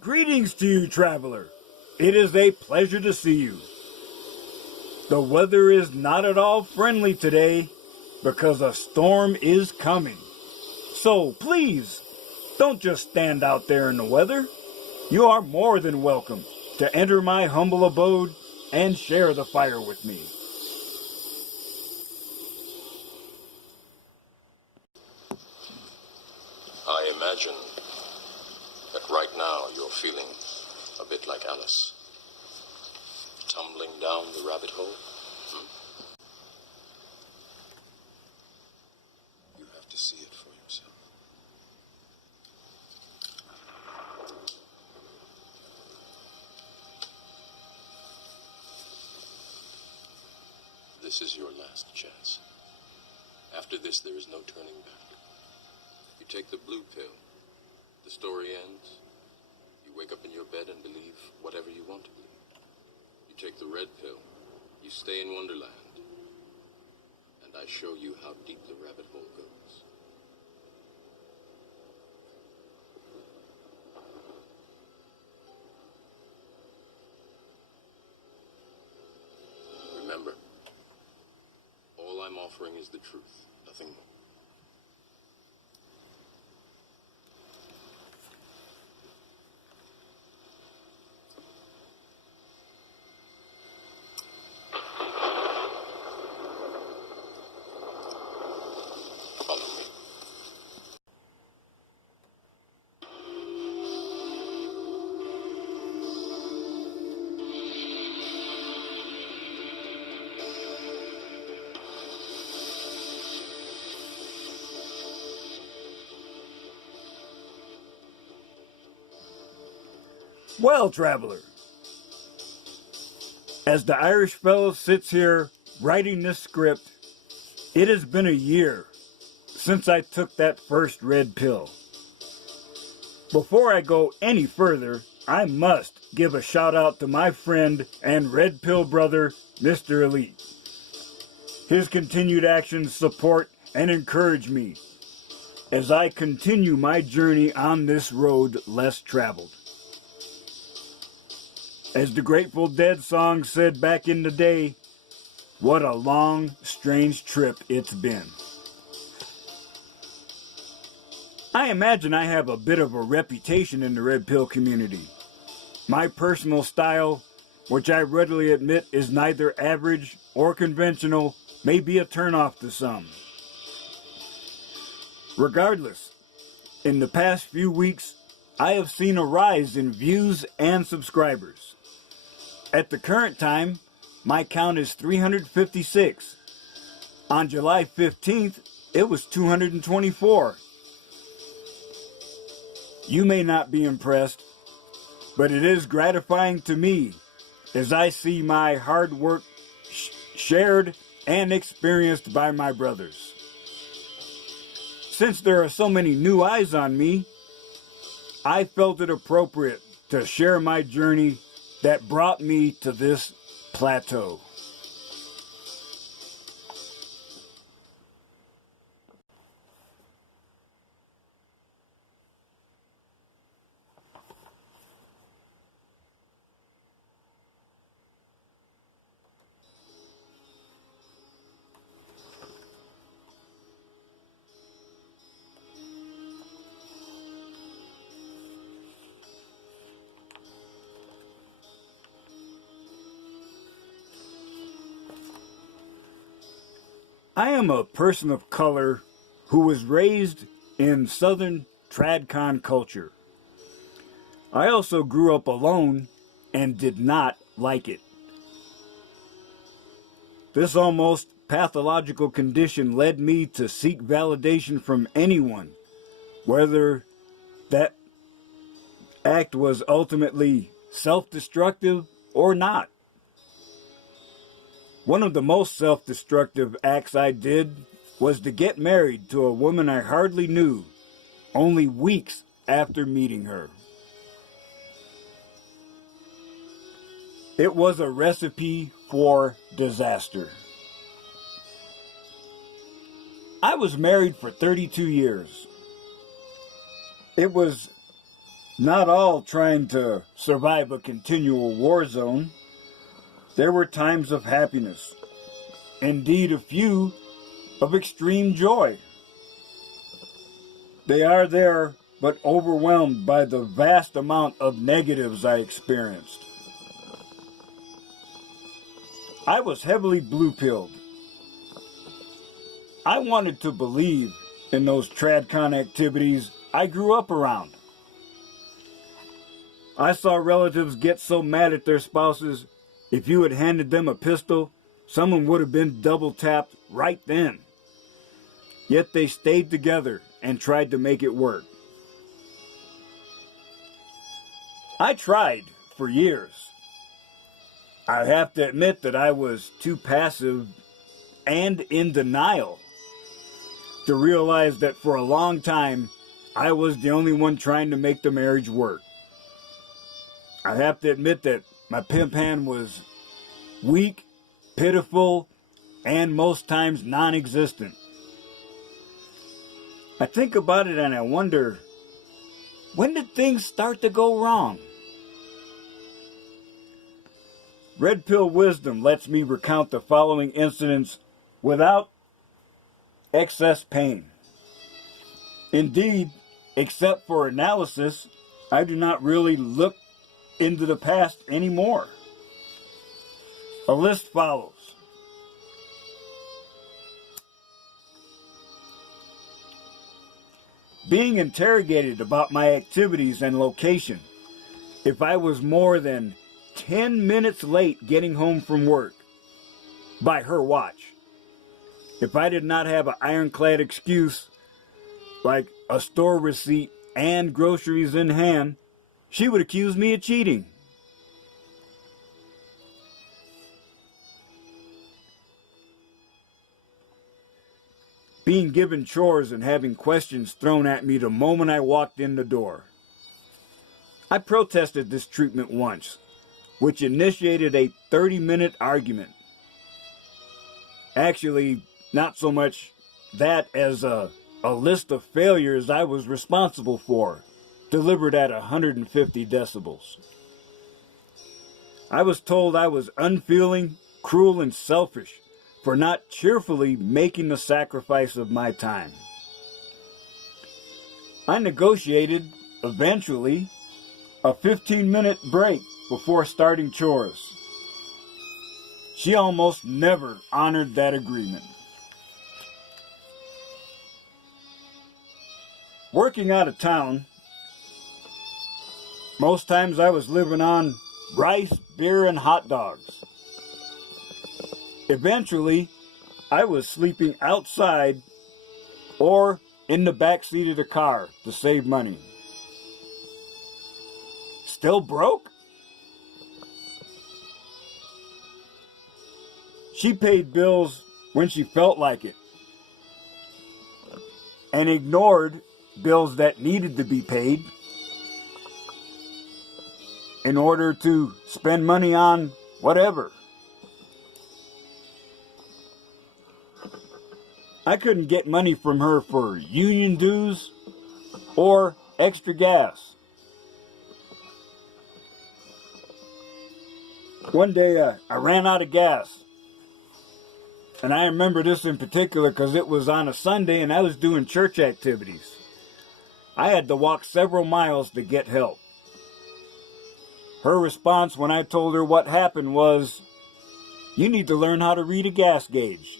Greetings to you, traveler. It is a pleasure to see you. The weather is not at all friendly today because a storm is coming. So please, don't just stand out there in the weather. You are more than welcome to enter my humble abode and share the fire with me. I imagine that right now you're feeling a bit like Alice, tumbling down the rabbit hole. You have to see it for yourself. This is your last chance. After this, there is no turning back. You take the blue pill. The story ends. You wake up in your bed and believe whatever you want to believe. You take the red pill. You stay in Wonderland. And I show you how deep the rabbit hole goes. Remember, all I'm offering is the truth, nothing more. Well, traveler, as the Irish fellow sits here writing this script, it has been a year since I took that first red pill. Before I go any further, I must give a shout out to my friend and red pill brother, Mr. Elite. His continued actions support and encourage me as I continue my journey on this road less traveled. As the Grateful Dead song said back in the day, what a long, strange trip it's been. I imagine I have a bit of a reputation in the Red Pill community. My personal style, which I readily admit is neither average or conventional, may be a turnoff to some. Regardless, in the past few weeks, I have seen a rise in views and subscribers. At the current time, my count is 356. On July 15th, it was 224. You may not be impressed, but it is gratifying to me as I see my hard work shared and experienced by my brothers. Since there are so many new eyes on me, I felt it appropriate to share my journey that brought me to this plateau. I am a person of color who was raised in Southern Tradcon culture. I also grew up alone and did not like it. This almost pathological condition led me to seek validation from anyone, whether that act was ultimately self-destructive or not. One of the most self-destructive acts I did was to get married to a woman I hardly knew, only weeks after meeting her. It was a recipe for disaster. I was married for 32 years. It was Not all trying to survive a continual war zone. There were times of happiness, indeed a few of extreme joy. They are there, but overwhelmed by the vast amount of negatives I experienced. I was heavily blue-pilled. I wanted to believe in those TradCon activities I grew up around. I saw relatives get so mad at their spouses, if you had handed them a pistol, someone would have been double-tapped right then. Yet they stayed together and tried to make it work. I tried for years. I have to admit that I was too passive and in denial to realize that for a long time, I was the only one trying to make the marriage work. I have to admit that my pimp hand was weak, pitiful, and most times non-existent. I think about it and I wonder, when did things start to go wrong? Red Pill Wisdom lets me recount the following incidents without excess pain. Indeed, except for analysis, I do not really look into the past anymore. A list follows. Being interrogated about my activities and location. If I was more than 10 minutes late getting home from work, by her watch. If I did not have an ironclad excuse, like a store receipt and groceries in hand, she would accuse me of cheating. Being given chores and having questions thrown at me the moment I walked in the door. I protested this treatment once, which initiated a 30-minute argument. Actually, not so much that as a list of failures I was responsible for, delivered at 150 decibels. I was told I was unfeeling, cruel, and selfish for not cheerfully making the sacrifice of my time. I negotiated, eventually, a 15-minute break before starting chores. She almost never honored that agreement. Working out of town, most times I was living on rice, beer, and hot dogs. Eventually, I was sleeping outside or in the back seat of the car to save money. Still broke? She paid bills when she felt like it and ignored bills that needed to be paid in order to spend money on whatever. I couldn't get money from her for union dues or extra gas. One day I ran out of gas. And I remember this in particular because it was on a Sunday and I was doing church activities. I had to walk several miles to get help. Her response when I told her what happened was, "You need to learn how to read a gas gauge."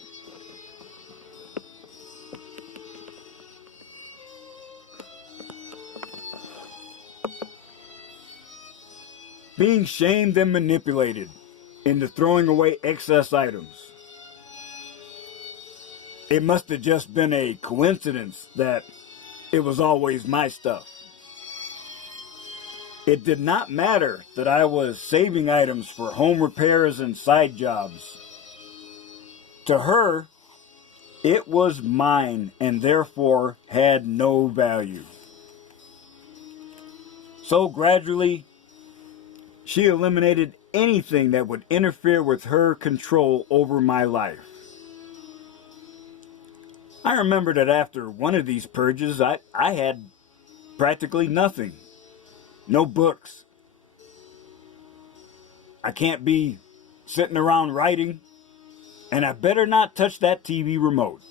Being shamed and manipulated into throwing away excess items. It must have just been a coincidence that it was always my stuff. It did not matter that I was saving items for home repairs and side jobs. To her, it was mine and therefore had no value. So gradually, she eliminated anything that would interfere with her control over my life. I remember that after one of these purges, I had practically nothing. no books. I can't be sitting around writing, and I better not touch that TV remote.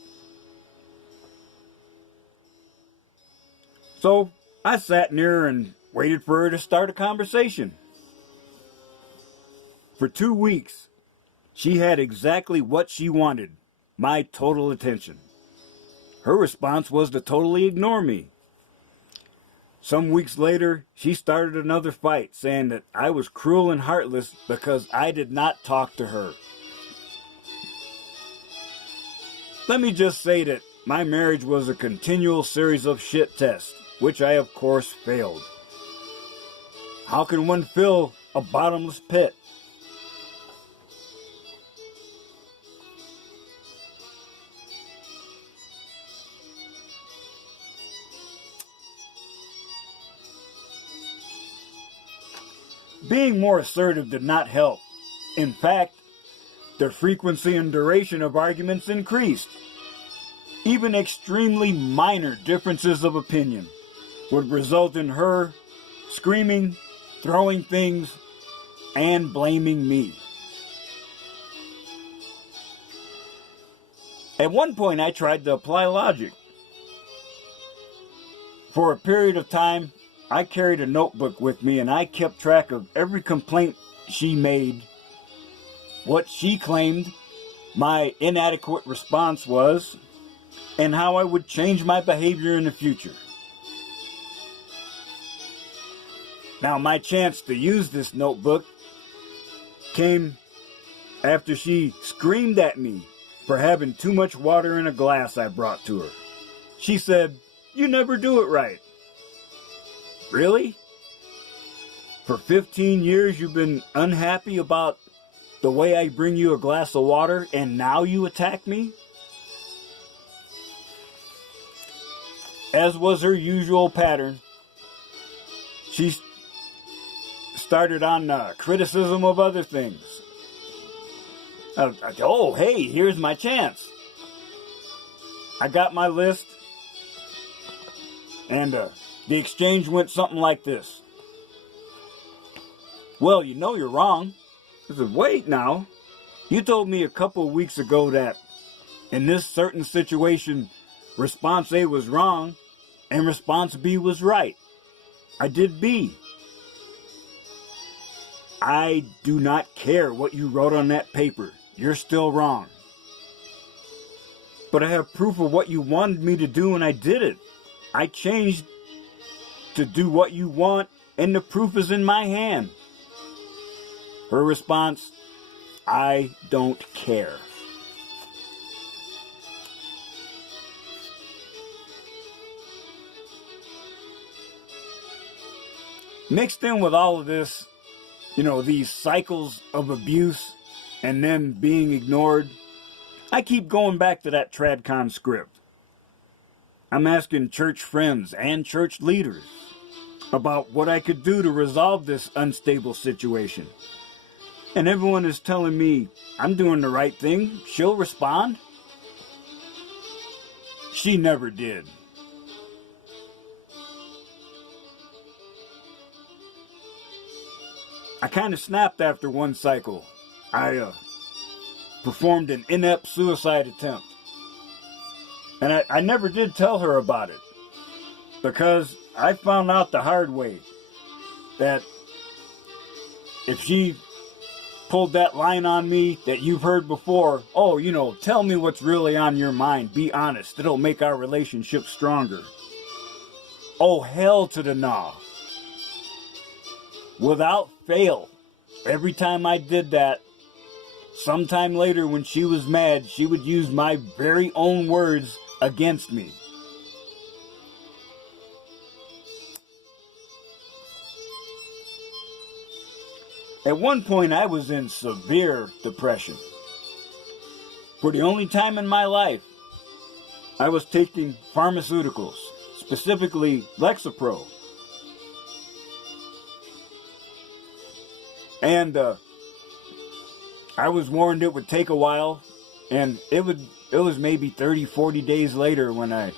So I sat near her and waited for her to start a conversation. For 2 weeks, she had exactly what she wanted, my total attention. Her response was to totally ignore me. Some weeks later, she started another fight, saying that I was cruel and heartless because I did not talk to her. Let me just say that my marriage was a continual series of shit tests, which I of course failed. How can one fill a bottomless pit? Being more assertive did not help. In fact, the frequency and duration of arguments increased. Even extremely minor differences of opinion would result in her screaming, throwing things, and blaming me. At one point, I tried to apply logic. For a period of time, I carried a notebook with me and I kept track of every complaint she made, what she claimed my inadequate response was, and how I would change my behavior in the future. Now, my chance to use this notebook came after she screamed at me for having too much water in a glass I brought to her. She said, "You never do it right." Really? For 15 years you've been unhappy about the way I bring you a glass of water and now you attack me? As was her usual pattern, she started on criticism of other things. Oh, hey, here's my chance. I got my list, and the exchange went something like this. "Well, you know you're wrong." I said, "Wait now. You told me a couple of weeks ago that in this certain situation, response A was wrong and response B was right. I did B. I do not care what you wrote on that paper. You're still wrong. But I have proof of what you wanted me to do and I did it. I changed to do what you want, and the proof is in my hand." Her response, "I don't care." Mixed in with all of this, these cycles of abuse and then being ignored, I keep going back to that TradCon script. I'm asking church friends and church leaders about what I could do to resolve this unstable situation. And everyone is telling me I'm doing the right thing. She'll respond. She never did. I kind of snapped after one cycle. I performed an inept suicide attempt. And I never did tell her about it, because I found out the hard way that if she pulled that line on me that you've heard before, "Oh, tell me what's really on your mind, be honest, it'll make our relationship stronger." Oh, hell to the no. Without fail, every time I did that, sometime later when she was mad, she would use my very own words against me. At one point, I was in severe depression. For the only time in my life, I was taking pharmaceuticals, specifically Lexapro. And I was warned it would take a while, and it was maybe 30, 40 days later when I,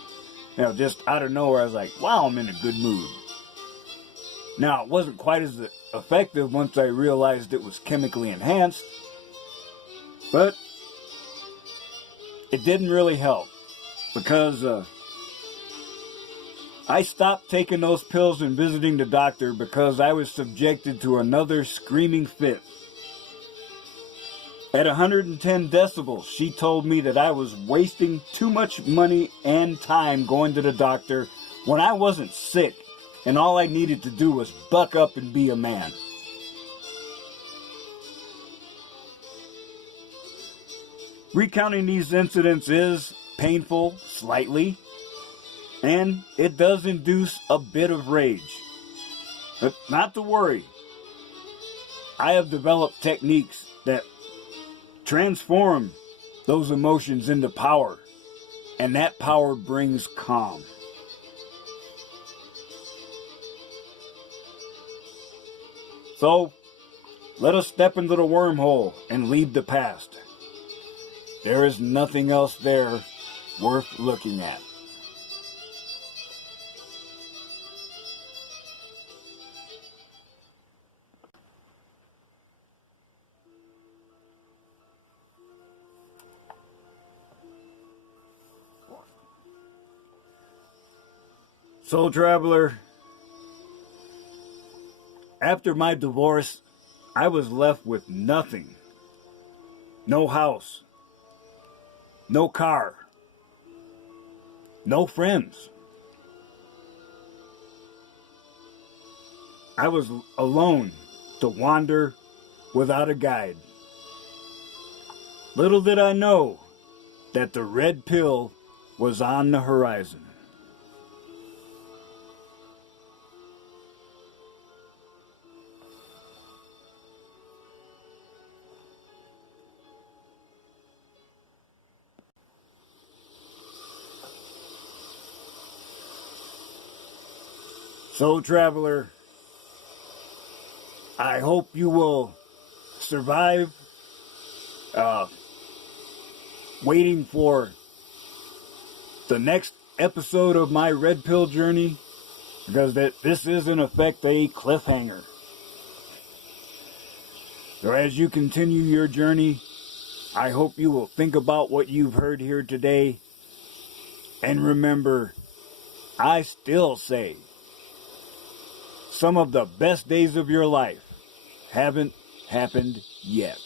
just out of nowhere, I was like, wow, I'm in a good mood. Now, it wasn't quite as effective once I realized it was chemically enhanced, but it didn't really help because I stopped taking those pills and visiting the doctor because I was subjected to another screaming fit. At 110 decibels, she told me that I was wasting too much money and time going to the doctor when I wasn't sick and all I needed to do was buck up and be a man. Recounting these incidents is painful, slightly, and it does induce a bit of rage. But not to worry. I have developed techniques that transform those emotions into power, and that power brings calm. So, let us step into the wormhole and leave the past. There is nothing else there worth looking at. Soul Traveler, after my divorce, I was left with nothing. No house. No car. No friends. I was alone to wander without a guide. Little did I know that the red pill was on the horizon. Soul Traveler, I hope you will survive waiting for the next episode of my red pill journey, because this is in effect a cliffhanger. So as you continue your journey, I hope you will think about what you've heard here today, and remember, I still say, some of the best days of your life haven't happened yet.